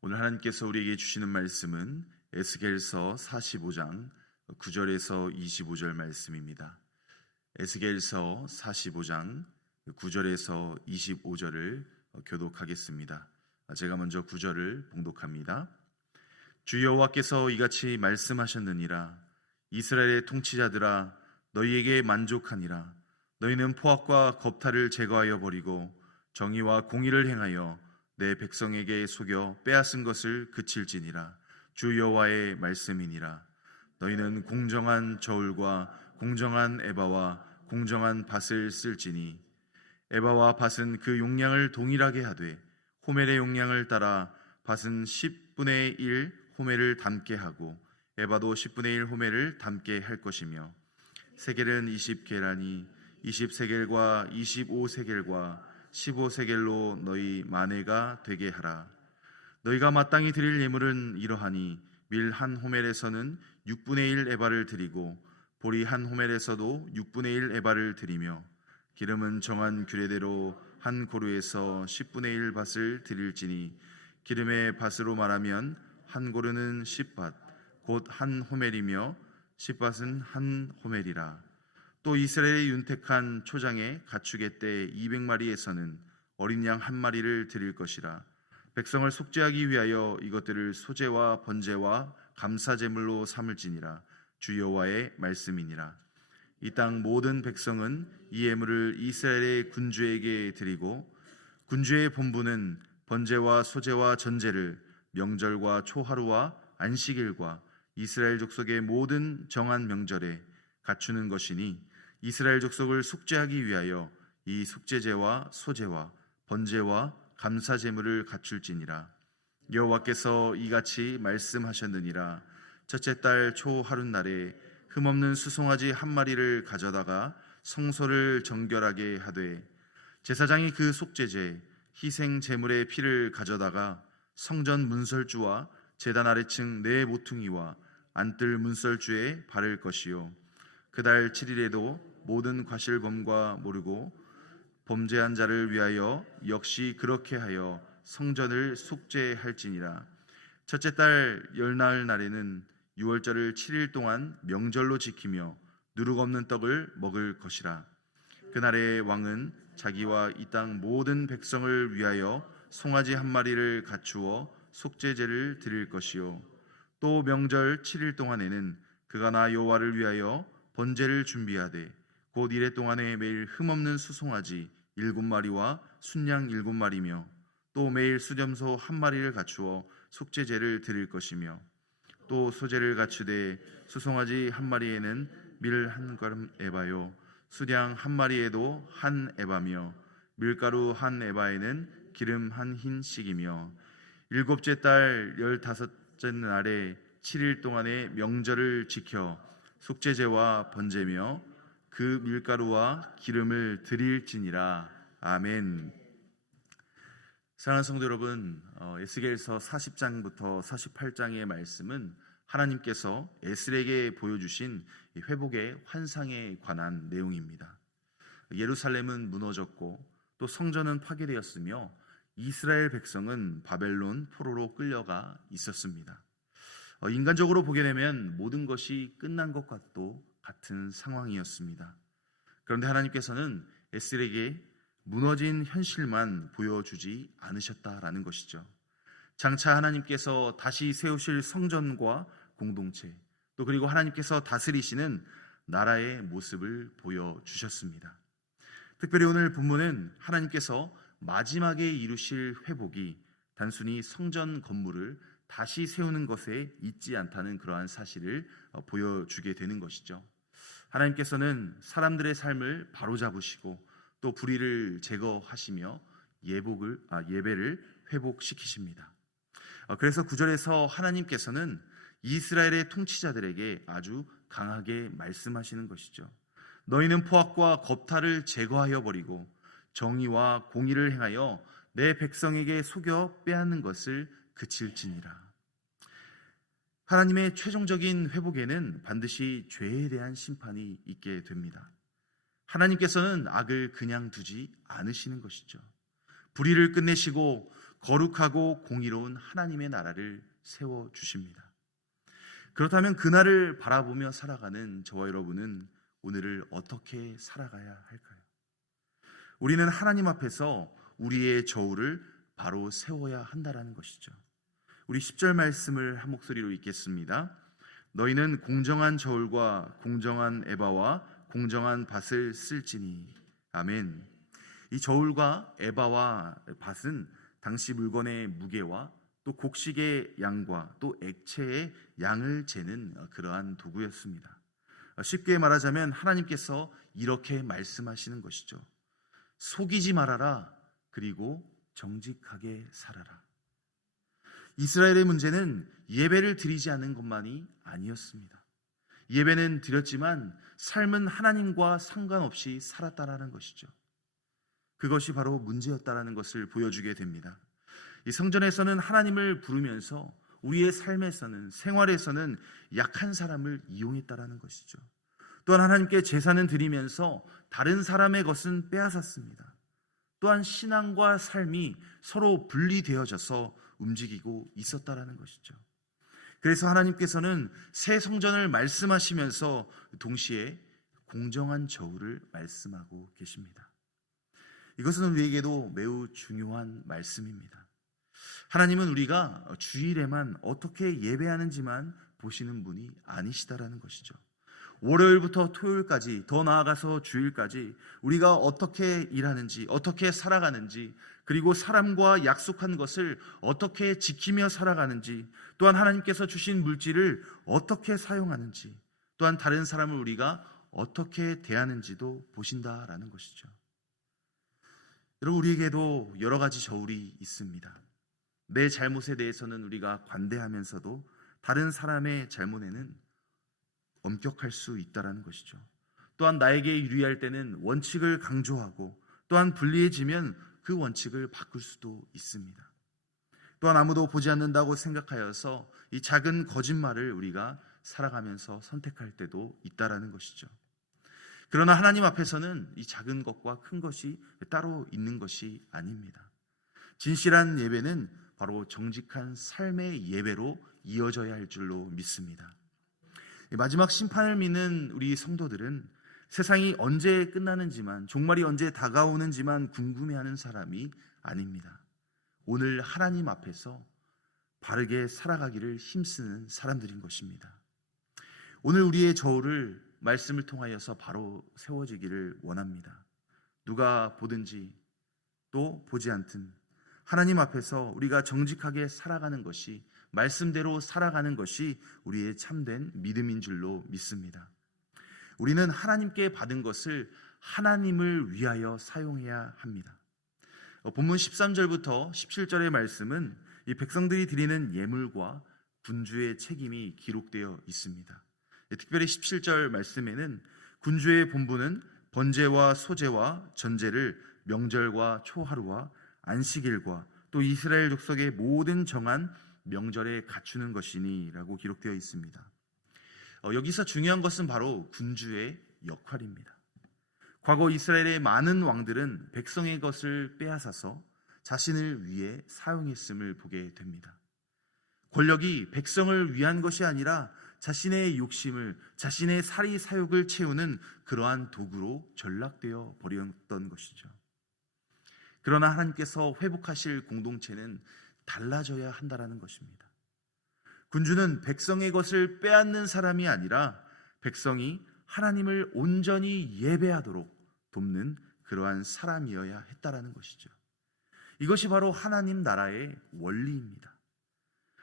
오늘 하나님께서 우리에게 주시는 말씀은 에스겔서 45장 9절에서 25절 말씀입니다. 에스겔서 45장 9절에서 25절을 교독하겠습니다. 제가 먼저 9절을 봉독합니다. 주 여호와께서 이같이 말씀하셨느니라. 이스라엘의 통치자들아, 너희에게 만족하니라. 너희는 포악과 겁탈을 제거하여 버리고 정의와 공의를 행하여 내 백성에게 속여 빼앗은 것을 그칠지니라. 주 여호와의 말씀이니라. 너희는 공정한 저울과 공정한 에바와 공정한 밭을 쓸지니 에바와 밭은 그 용량을 동일하게 하되 호멜의 용량을 따라 밭은 10분의 1 호멜을 담게 하고 에바도 10분의 1 호멜을 담게 할 것이며 세겔은 20게라니 20세겔과 25세겔과 15세겔로 너희 만회가 되게 하라. 너희가 마땅히 드릴 예물은 이러하니 밀 한 호멜에서는 6분의 1 에바를 드리고 보리 한 호멜에서도 6분의 1 에바를 드리며 기름은 정한 규례대로 한 고루에서 10분의 1 밭을 드릴지니 기름의 밭으로 말하면 한 고루는 10밭 곧 한 호멜이며 10밭은 한 호멜이라. 또 이스라엘의 윤택한 초장의 가축의 떼 200마리에서는 어린 양 한 마리를 드릴 것이라. 백성을 속죄하기 위하여 이것들을 소제와 번제와 감사제물로 삼을지니라. 주 여호와의 말씀이니라. 이 땅 모든 백성은 이 예물을 이스라엘의 군주에게 드리고 군주의 본부는 번제와 소제와 전제를 명절과 초하루와 안식일과 이스라엘 족속의 모든 정한 명절에 갖추는 것이니 이스라엘 족속을 속죄하기 위하여 이 속죄제와 소제와 번제와 감사제물을 갖출지니라. 여호와께서 이같이 말씀하셨느니라. 첫째 달 초 하룻날에 흠없는 수송아지 한 마리를 가져다가 성소를 정결하게 하되 제사장이 그 속죄제 희생 제물의 피를 가져다가 성전 문설주와 제단 아래층 네 모퉁이와 안뜰 문설주에 바를 것이요 그달 7일에도 모든 과실범과 모르고 범죄한 자를 위하여 역시 그렇게 하여 성전을 속죄할지니라. 첫째 달 열나흘 날에는 유월절을 7일 동안 명절로 지키며 누룩 없는 떡을 먹을 것이라. 그날의 왕은 자기와 이 땅 모든 백성을 위하여 송아지 한 마리를 갖추어 속죄제를 드릴 것이요 또 명절 7일 동안에는 그가 나 여호와를 위하여 번제를 준비하되 곧 이래 동안에 매일 흠없는 수송아지 7마리와 순양 7마리며 또 매일 수렴소 한 마리를 갖추어 속죄제를 드릴 것이며 또 소제를 갖추되 수송아지 한 마리에는 밀 한 걸음 에바요 수량 한 마리에도 한 에바며 밀가루 한 에바에는 기름 한 흰씩이며 일곱째 달 15째 날에 7일 동안의 명절을 지켜 속죄제와 번제며 그 밀가루와 기름을 드릴지니라. 아멘. 사랑하는 성도 여러분, 에스겔서 40장부터 48장의 말씀은 하나님께서 에스겔에게 보여주신 회복의 환상에 관한 내용입니다. 예루살렘은 무너졌고 또 성전은 파괴되었으며 이스라엘 백성은 바벨론 포로로 끌려가 있었습니다. 인간적으로 보게 되면 모든 것이 끝난 것과도 같은 상황이었습니다. 그런데 하나님께서는 에스겔에게 무너진 현실만 보여주지 않으셨다라는 것이죠. 장차 하나님께서 다시 세우실 성전과 공동체, 또 그리고 하나님께서 다스리시는 나라의 모습을 보여주셨습니다. 특별히 오늘 본문은 하나님께서 마지막에 이루실 회복이 단순히 성전 건물을 다시 세우는 것에 있지 않다는 그러한 사실을 보여주게 되는 것이죠. 하나님께서는 사람들의 삶을 바로잡으시고 또 불의를 제거하시며 예배를 회복시키십니다. 그래서 9절에서 하나님께서는 이스라엘의 통치자들에게 아주 강하게 말씀하시는 것이죠. 너희는 포악과 겁탈을 제거하여 버리고 정의와 공의를 행하여 내 백성에게 속여 빼앗는 것을 그칠지니라. 하나님의 최종적인 회복에는 반드시 죄에 대한 심판이 있게 됩니다. 하나님께서는 악을 그냥 두지 않으시는 것이죠. 불의를 끝내시고 거룩하고 공의로운 하나님의 나라를 세워 주십니다. 그렇다면 그날을 바라보며 살아가는 저와 여러분은 오늘을 어떻게 살아가야 할까요? 우리는 하나님 앞에서 우리의 저울을 바로 세워야 한다라는 것이죠. 우리 10절 말씀을 한 목소리로 읽겠습니다. 너희는 공정한 저울과 공정한 에바와 공정한 밭을 쓸지니. 아멘. 이 저울과 에바와 밭은 당시 물건의 무게와 또 곡식의 양과 또 액체의 양을 재는 그러한 도구였습니다. 쉽게 말하자면 하나님께서 이렇게 말씀하시는 것이죠. 속이지 말아라. 그리고 정직하게 살아라. 이스라엘의 문제는 예배를 드리지 않는 것만이 아니었습니다. 예배는 드렸지만 삶은 하나님과 상관없이 살았다라는 것이죠. 그것이 바로 문제였다라는 것을 보여주게 됩니다. 이 성전에서는 하나님을 부르면서 우리의 삶에서는, 생활에서는 약한 사람을 이용했다라는 것이죠. 또한 하나님께 제사는 드리면서 다른 사람의 것은 빼앗았습니다. 또한 신앙과 삶이 서로 분리되어져서 움직이고 있었다라는 것이죠. 그래서 하나님께서는 새 성전을 말씀하시면서 동시에 공정한 저울을 말씀하고 계십니다. 이것은 우리에게도 매우 중요한 말씀입니다. 하나님은 우리가 주일에만 어떻게 예배하는지만 보시는 분이 아니시다라는 것이죠. 월요일부터 토요일까지, 더 나아가서 주일까지 우리가 어떻게 일하는지, 어떻게 살아가는지, 그리고 사람과 약속한 것을 어떻게 지키며 살아가는지, 또한 하나님께서 주신 물질을 어떻게 사용하는지, 또한 다른 사람을 우리가 어떻게 대하는지도 보신다라는 것이죠. 여러분, 우리에게도 여러 가지 저울이 있습니다. 내 잘못에 대해서는 우리가 관대하면서도 다른 사람의 잘못에는 엄격할 수 있다라는 것이죠. 또한 나에게 유리할 때는 원칙을 강조하고, 또한 불리해지면 그 원칙을 바꿀 수도 있습니다. 또한 아무도 보지 않는다고 생각하여서 이 작은 거짓말을 우리가 살아가면서 선택할 때도 있다라는 것이죠. 그러나 하나님 앞에서는 이 작은 것과 큰 것이 따로 있는 것이 아닙니다. 진실한 예배는 바로 정직한 삶의 예배로 이어져야 할 줄로 믿습니다. 마지막 심판을 믿는 우리 성도들은 세상이 언제 끝나는지만, 종말이 언제 다가오는지만 궁금해하는 사람이 아닙니다. 오늘 하나님 앞에서 바르게 살아가기를 힘쓰는 사람들인 것입니다. 오늘 우리의 저울을 말씀을 통하여서 바로 세워지기를 원합니다. 누가 보든지 또 보지 않든 하나님 앞에서 우리가 정직하게 살아가는 것이, 말씀대로 살아가는 것이 우리의 참된 믿음인 줄로 믿습니다. 우리는 하나님께 받은 것을 하나님을 위하여 사용해야 합니다. 본문 13절부터 17절의 말씀은 이 백성들이 드리는 예물과 군주의 책임이 기록되어 있습니다. 특별히 17절 말씀에는 군주의 본분은 번제와 소제와 전제를 명절과 초하루와 안식일과 또 이스라엘 족속의 모든 정한 명절에 갖추는 것이니 라고 기록되어 있습니다. 여기서 중요한 것은 바로 군주의 역할입니다. 과거 이스라엘의 많은 왕들은 백성의 것을 빼앗아서 자신을 위해 사용했음을 보게 됩니다. 권력이 백성을 위한 것이 아니라 자신의 욕심을, 자신의 사리 사욕을 채우는 그러한 도구로 전락되어 버렸던 것이죠. 그러나 하나님께서 회복하실 공동체는 달라져야 한다는 것입니다. 군주는 백성의 것을 빼앗는 사람이 아니라 백성이 하나님을 온전히 예배하도록 돕는 그러한 사람이어야 했다라는 것이죠. 이것이 바로 하나님 나라의 원리입니다.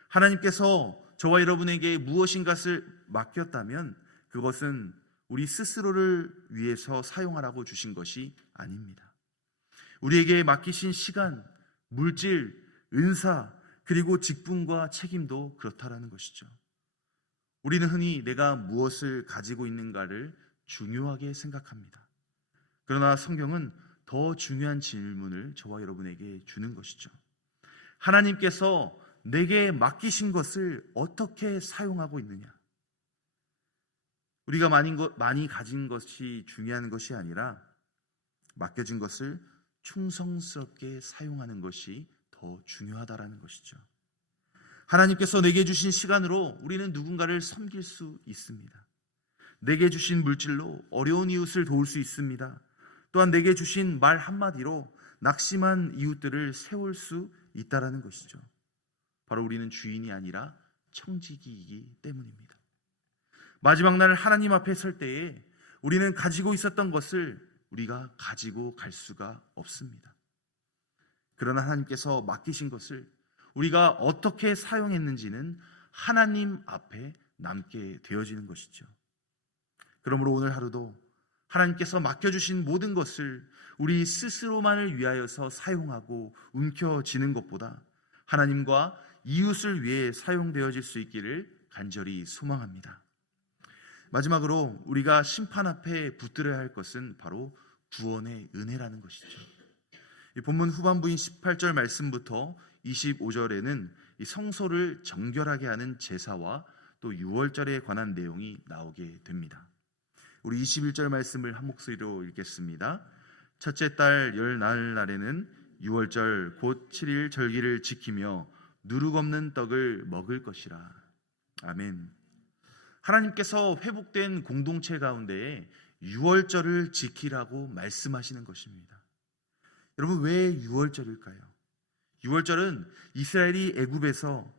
하나님께서 저와 여러분에게 무엇인가를 맡겼다면 그것은 우리 스스로를 위해서 사용하라고 주신 것이 아닙니다. 우리에게 맡기신 시간, 물질, 은사, 그리고 직분과 책임도 그렇다라는 것이죠. 우리는 흔히 내가 무엇을 가지고 있는가를 중요하게 생각합니다. 그러나 성경은 더 중요한 질문을 저와 여러분에게 주는 것이죠. 하나님께서 내게 맡기신 것을 어떻게 사용하고 있느냐? 우리가 많이 가진 것이 중요한 것이 아니라 맡겨진 것을 충성스럽게 사용하는 것이 더 중요하다라는 것이죠. 하나님께서 내게 주신 시간으로 우리는 누군가를 섬길 수 있습니다. 내게 주신 물질로 어려운 이웃을 도울 수 있습니다. 또한 내게 주신 말 한마디로 낙심한 이웃들을 세울 수 있다라는 것이죠. 바로 우리는 주인이 아니라 청지기이기 때문입니다. 마지막 날 하나님 앞에 설 때에 우리는 가지고 있었던 것을 우리가 가지고 갈 수가 없습니다. 그러나 하나님께서 맡기신 것을 우리가 어떻게 사용했는지는 하나님 앞에 남게 되어지는 것이죠. 그러므로 오늘 하루도 하나님께서 맡겨주신 모든 것을 우리 스스로만을 위하여서 사용하고 움켜쥐는 것보다 하나님과 이웃을 위해 사용되어질 수 있기를 간절히 소망합니다. 마지막으로 우리가 심판 앞에 붙들어야 할 것은 바로 구원의 은혜라는 것이죠. 이 본문 후반부인 18절 말씀부터 25절에는 이 성소를 정결하게 하는 제사와 또 유월절에 관한 내용이 나오게 됩니다. 우리 21절 말씀을 한 목소리로 읽겠습니다. 첫째 달 열 날에는 유월절 곧 7일 절기를 지키며 누룩 없는 떡을 먹을 것이라. 아멘. 하나님께서 회복된 공동체 가운데에 유월절을 지키라고 말씀하시는 것입니다. 여러분, 왜 유월절일까요? 유월절은 이스라엘이 애굽에서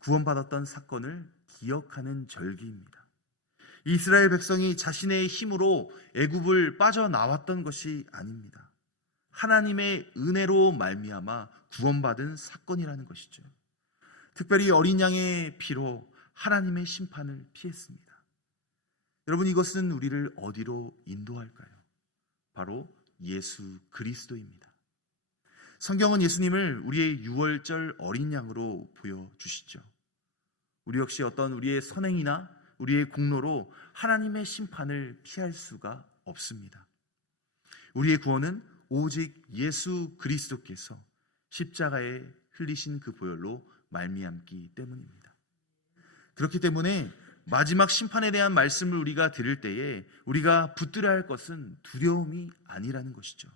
구원받았던 사건을 기억하는 절기입니다. 이스라엘 백성이 자신의 힘으로 애굽을 빠져나왔던 것이 아닙니다. 하나님의 은혜로 말미암아 구원받은 사건이라는 것이죠. 특별히 어린 양의 피로 하나님의 심판을 피했습니다. 여러분, 이것은 우리를 어디로 인도할까요? 바로 예수 그리스도입니다. 성경은 예수님을 우리의 유월절 어린 양으로 보여주시죠. 우리 역시 어떤 우리의 선행이나 우리의 공로로 하나님의 심판을 피할 수가 없습니다. 우리의 구원은 오직 예수 그리스도께서 십자가에 흘리신 그 보혈로 말미암기 때문입니다. 그렇기 때문에 마지막 심판에 대한 말씀을 우리가 들을 때에 우리가 붙들어야 할 것은 두려움이 아니라는 것이죠.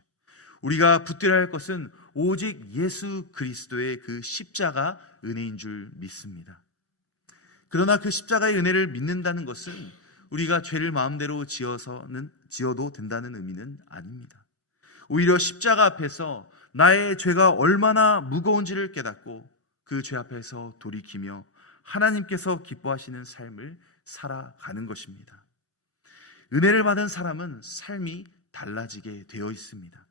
우리가 붙들어야 할 것은 오직 예수 그리스도의 그 십자가 은혜인 줄 믿습니다. 그러나 그 십자가의 은혜를 믿는다는 것은 우리가 죄를 마음대로 지어도 된다는 의미는 아닙니다. 오히려 십자가 앞에서 나의 죄가 얼마나 무거운지를 깨닫고 그 죄 앞에서 돌이키며 하나님께서 기뻐하시는 삶을 살아가는 것입니다. 은혜를 받은 사람은 삶이 달라지게 되어 있습니다.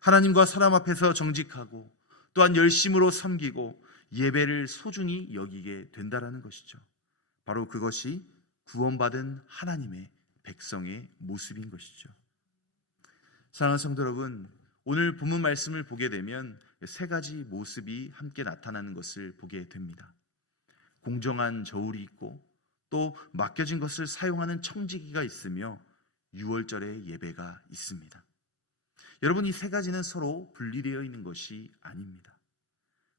하나님과 사람 앞에서 정직하고 또한 열심으로 섬기고 예배를 소중히 여기게 된다는 것이죠. 바로 그것이 구원받은 하나님의 백성의 모습인 것이죠. 사랑하는 성도 여러분, 오늘 본문 말씀을 보게 되면 세 가지 모습이 함께 나타나는 것을 보게 됩니다. 공정한 저울이 있고 또 맡겨진 것을 사용하는 청지기가 있으며 유월절의 예배가 있습니다. 여러분, 이 세 가지는 서로 분리되어 있는 것이 아닙니다.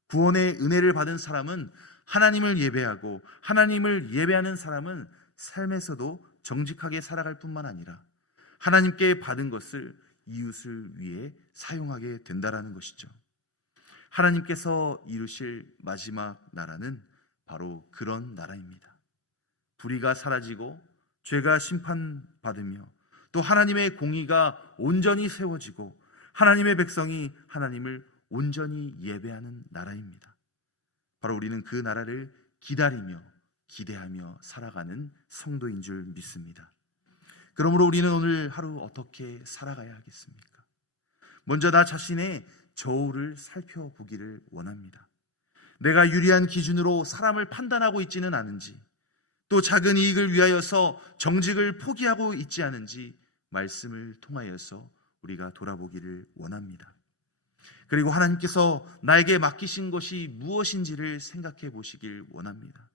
구원의 은혜를 받은 사람은 하나님을 예배하고 하나님을 예배하는 사람은 삶에서도 정직하게 살아갈 뿐만 아니라 하나님께 받은 것을 이웃을 위해 사용하게 된다는 것이죠. 하나님께서 이루실 마지막 나라는 바로 그런 나라입니다. 불의가 사라지고 죄가 심판받으며 또 하나님의 공의가 온전히 세워지고 하나님의 백성이 하나님을 온전히 예배하는 나라입니다. 바로 우리는 그 나라를 기다리며 기대하며 살아가는 성도인 줄 믿습니다. 그러므로 우리는 오늘 하루 어떻게 살아가야 하겠습니까? 먼저 나 자신의 저울을 살펴보기를 원합니다. 내가 유리한 기준으로 사람을 판단하고 있지는 않은지, 또 작은 이익을 위하여서 정직을 포기하고 있지 않은지 말씀을 통하여서 우리가 돌아보기를 원합니다. 그리고 하나님께서 나에게 맡기신 것이 무엇인지를 생각해 보시길 원합니다.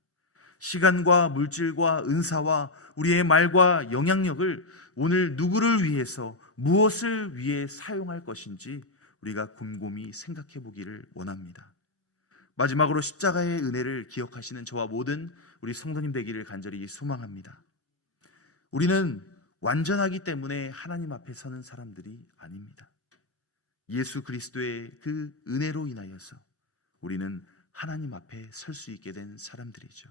시간과 물질과 은사와 우리의 말과 영향력을 오늘 누구를 위해서 무엇을 위해 사용할 것인지 우리가 곰곰이 생각해 보기를 원합니다. 마지막으로 십자가의 은혜를 기억하시는 저와 모든 우리 성도님 되기를 간절히 소망합니다. 우리는 완전하기 때문에 하나님 앞에 서는 사람들이 아닙니다. 예수 그리스도의 그 은혜로 인하여서 우리는 하나님 앞에 설 수 있게 된 사람들이죠.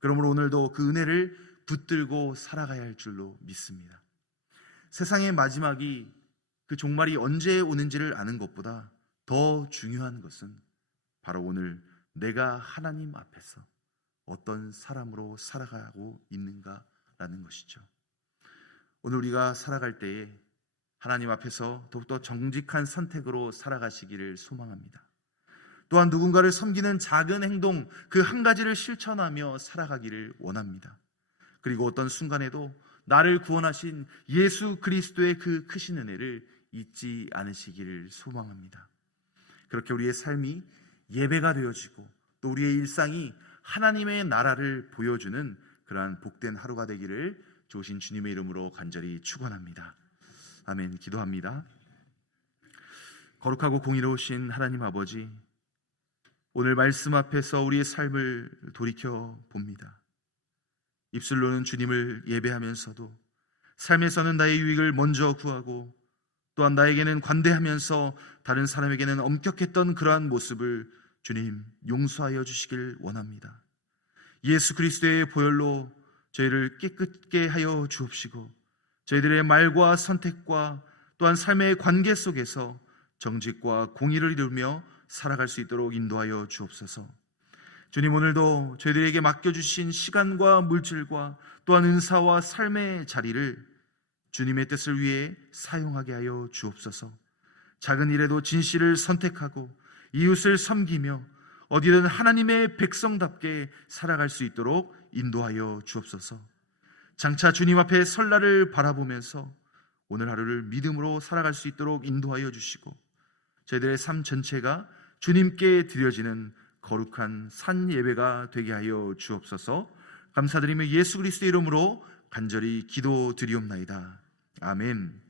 그러므로 오늘도 그 은혜를 붙들고 살아가야 할 줄로 믿습니다. 세상의 마지막이 그 종말이 언제 오는지를 아는 것보다 더 중요한 것은 바로 오늘 내가 하나님 앞에서 어떤 사람으로 살아가고 있는가라는 것이죠. 오늘 우리가 살아갈 때에 하나님 앞에서 더욱더 정직한 선택으로 살아가시기를 소망합니다. 또한 누군가를 섬기는 작은 행동 그 한 가지를 실천하며 살아가기를 원합니다. 그리고 어떤 순간에도 나를 구원하신 예수 그리스도의 그 크신 은혜를 잊지 않으시기를 소망합니다. 그렇게 우리의 삶이 예배가 되어지고 또 우리의 일상이 하나님의 나라를 보여주는 그러한 복된 하루가 되기를 좋으신 주님의 이름으로 간절히 축원합니다. 아멘. 기도합니다. 거룩하고 공의로우신 하나님 아버지, 오늘 말씀 앞에서 우리의 삶을 돌이켜 봅니다. 입술로는 주님을 예배하면서도 삶에서는 나의 유익을 먼저 구하고 또한 나에게는 관대하면서 다른 사람에게는 엄격했던 그러한 모습을 주님 용서하여 주시길 원합니다. 예수 그리스도의 보혈로 저희를 깨끗게 하여 주옵시고 저희들의 말과 선택과 또한 삶의 관계 속에서 정직과 공의를 이루며 살아갈 수 있도록 인도하여 주옵소서. 주님, 오늘도 저희들에게 맡겨주신 시간과 물질과 또한 은사와 삶의 자리를 주님의 뜻을 위해 사용하게 하여 주옵소서. 작은 일에도 진실을 선택하고 이웃을 섬기며 어디든 하나님의 백성답게 살아갈 수 있도록 인도하여 주옵소서. 장차 주님 앞에 설 날을 바라보면서 오늘 하루를 믿음으로 살아갈 수 있도록 인도하여 주시고 저희들의 삶 전체가 주님께 드려지는 거룩한 산 예배가 되게 하여 주옵소서. 감사드리며 예수 그리스도의 이름으로 간절히 기도드리옵나이다. 아멘.